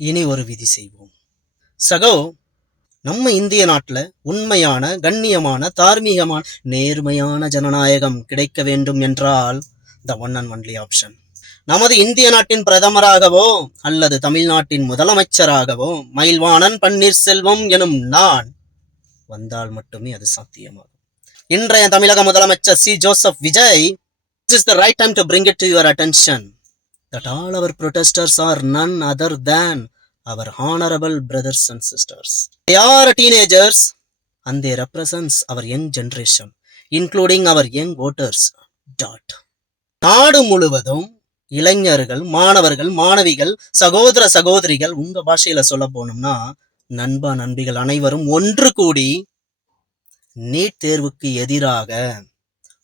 இனி ஒரு விதி செய்வோம். சகோ, நம்ம இந்திய நாட்டுல உண்மையான, கண்ணியமான, தார்மீகமான, நேர்மையான ஜனநாயகம் கிடைக்க வேண்டும் என்றால் the one and only option நமது இந்திய நாட்டின் பிரதமராகவோ அல்லது தமிழ்நாட்டின் முதலமைச்சராகவோ மயில்வாணன் பன்னீர்செல்வம் எனும் நான் வந்தால் மட்டுமே அது சாத்தியமாகும். இன்றைய தமிழக முதலமைச்சர் C Joseph Vijay, this is the right time to bring it to your attention that all our protesters are none other than our honorable brothers and sisters. They are teenagers and they represent our young generation, including our young voters. நாடு முழுவதும் இளைஞர்கள், மாணவர்கள், மாணவிகள், சகோதர சகோதரிகள், உங்க பாஷையில சொல்ல போனோம்னா நண்பா நண்பிகள் அனைவரும் ஒன்று கூடி நீட் தேர்வுக்கு எதிராக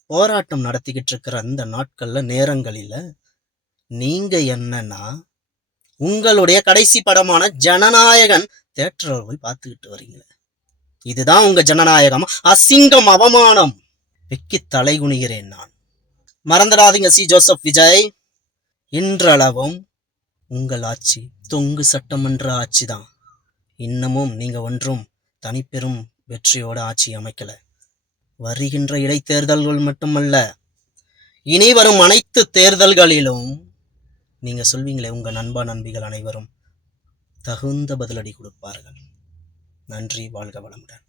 போராட்டம் நடத்திக்கிட்டு இருக்கிற அந்த நாட்கள்ல, நேரங்களில நீங்க என்னன்னா உங்களுடைய கடைசி படமான ஜனநாயகன் தியேட்டர்ல போய் பார்த்துக்கிட்டு வரீங்களே, இதுதான் உங்க ஜனநாயகம்? அசிங்கம், அவமானம். வெக்கி தலை குனிகிறேன் நான். மறந்துடாதீங்க சி ஜோசப் விஜய், இன்றளவும் உங்கள் ஆட்சி தொங்கு சட்டமன்ற ஆட்சி தான். இன்னமும் நீங்க ஒன்றும் தனிப்பெரும் வெற்றியோட ஆட்சி அமைக்கல. வருகின்ற இடைத்தேர்தல்கள் மட்டுமல்ல, இனி வரும் அனைத்து தேர்தல்களிலும் நீங்க சொல்வீங்களே உங்க நண்பா நண்பிகள் அனைவரும் தகுந்த பதிலடி கொடுப்பார்கள். நன்றி, வாழ்க வளமுடன்.